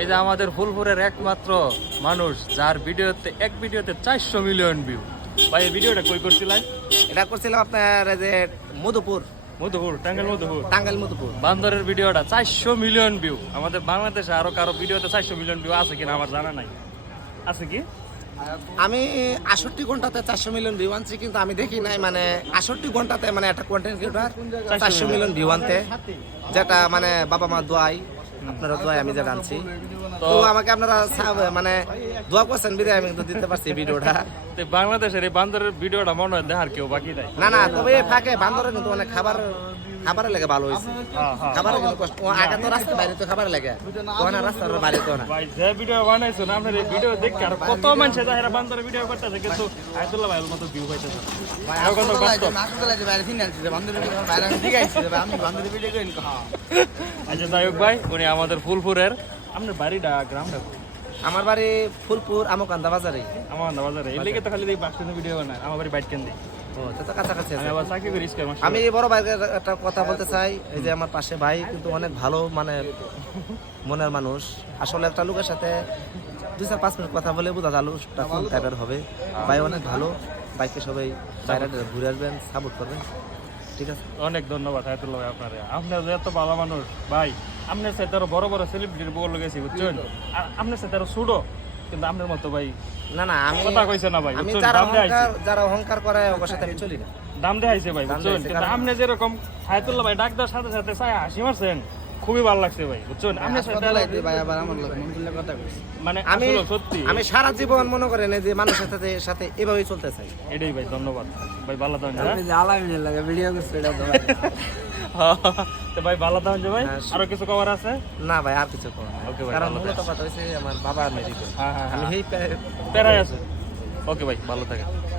এই যে আমাদের ফুলপুরের একমাত্র মানুষ যার ভিডিওতে এক ভিডিওতে 400 মিলিয়ন ভিউ। ভাই এই ভিডিওটা কই করছিলেন? এটা করছিলাম আপনার এই যে মধুপুর টাঙ্গাইল মধুপুর বান্দরের ভিডিওটা 400 মিলিয়ন ভিউ। আমাদের বাংলাদেশে আরো কারো ভিডিওতে 400 মিলিয়ন ভিউ আছে কিনা আমার জানা নাই। আছে কি? আমি 68 ঘন্টাতে 400 মিলিয়ন ভিউ আনছি, কিন্তু আমি দেখি নাই মানে 68 ঘন্টাতে মানে একটা কন্টেন্ট ক্রিয়েটর 400 মিলিয়ন ভিউ আনতে, যেটা মানে বাবা মা দোয়াই আপনারা দোয়াই আমি যেটা আনছি। তো আমাকে আপনারা মানে দোয়া করছেন বিদায় আমি কিন্তু দিতে পারছি ভিডিওটা। তো বাংলাদেশের এই বান্দরের ভিডিওটা মনে হয় দেখার কেউ বাকি নাই। না তবে ফাঁকে বান্দরের কিন্তু অনেক খাবারের লেগে ভালো হয়েছে। খাবারের কিন্তু কষ্ট আগে তো রাস্তা বাইরে তো খাবার লেগে ওখানে রাস্তার বাইরে তো না। ভাই যে ভিডিও বানাইছো না আপনার এই ভিডিও দেখে আর কত মানুষ যারা বান্দরের ভিডিও করতেছে, কিন্তু আয়াতুল্লাহ ভাইয়ের মতো ভিউ পাইতেছে। আচ্ছা যাই হোক ভাই, উনি আমাদের ফুলপুরের। আপনার বাড়িটা গ্রামটা? আমার বাড়ি ফুলপুর আমকান্দা বাজারে। আমকান্দা বাজারে এই লেগে তো খালি এই বাসস্ট্যান্ডে ভিডিও বানায়। আমার বাড়ি বাইট কেন্দ্রে। ও তো কাছাকাছি আছে। আমি আবার চাকরি করি স্কুল মাস্টার। আমি বড় ভাইয়ের একটা কথা বলতে চাই, এই যে আমার পাশে ভাই কিন্তু অনেক ভালো মানে মনের মানুষ। আসলে একটা লোকের সাথে 2-4-5 মিনিট কথা বলে বোঝা যায় লোকটা কোন টাইপের হবে। ভাই অনেক ভালো, বাইকে সবাই বাইরে ঘুরে আসবেন, সাপোর্ট করবেন, ঠিক আছে? অনেক ধন্যবাদ আয়াতুল্লাহ ভাই আপনারে। আপনার যে এত ভালো মানুষ ভাই, আপনার সাথে আরো বড় বড় সেলিব্রিটির বউ গেছি বুঝছেন, আর আপনার সাথে আরো ছোট, কিন্তু আপনার মতো ভাই না আমি কথা কইছে না ভাই। আমি বুঝছেন, দাম দেখাইছে। যারা অহংকার করে ওর সাথে আমি চলি না। দাম দেখাইছে ভাই বুঝছেন, কিন্তু আপনি যেরকম আয়াতুল্লাহ ভাই ডাক দেওয়ার সাথে সাথে চাই হাসি মারছেন, খুবই ভালো লাগছে ভাই বুঝছেন। আপনার সাথে ভাই আবার আমার লোক মন খুলে কথা কইছে। মানে আমি আসলে সত্যি আমি সারা জীবন মনে করেন যে মানুষের সাথে এভাবেই চলতে চাই। এটাই ভাই, ধন্যবাদ ভাই, ভালো থাকেন। ভিডিও করছে এটা তো ভাই ভালো থাকেন যে ভাই। আরো কিছু কভার আছে? না ভাই আর কিছু করার নাই। ওকে ভাই, কারণ ভালো মূলত কথা হচ্ছে আমার বাবা মেডিকেল। হ্যাঁ আমি এই প্যারাই আছে। ওকে ভাই ভালো থাকেন।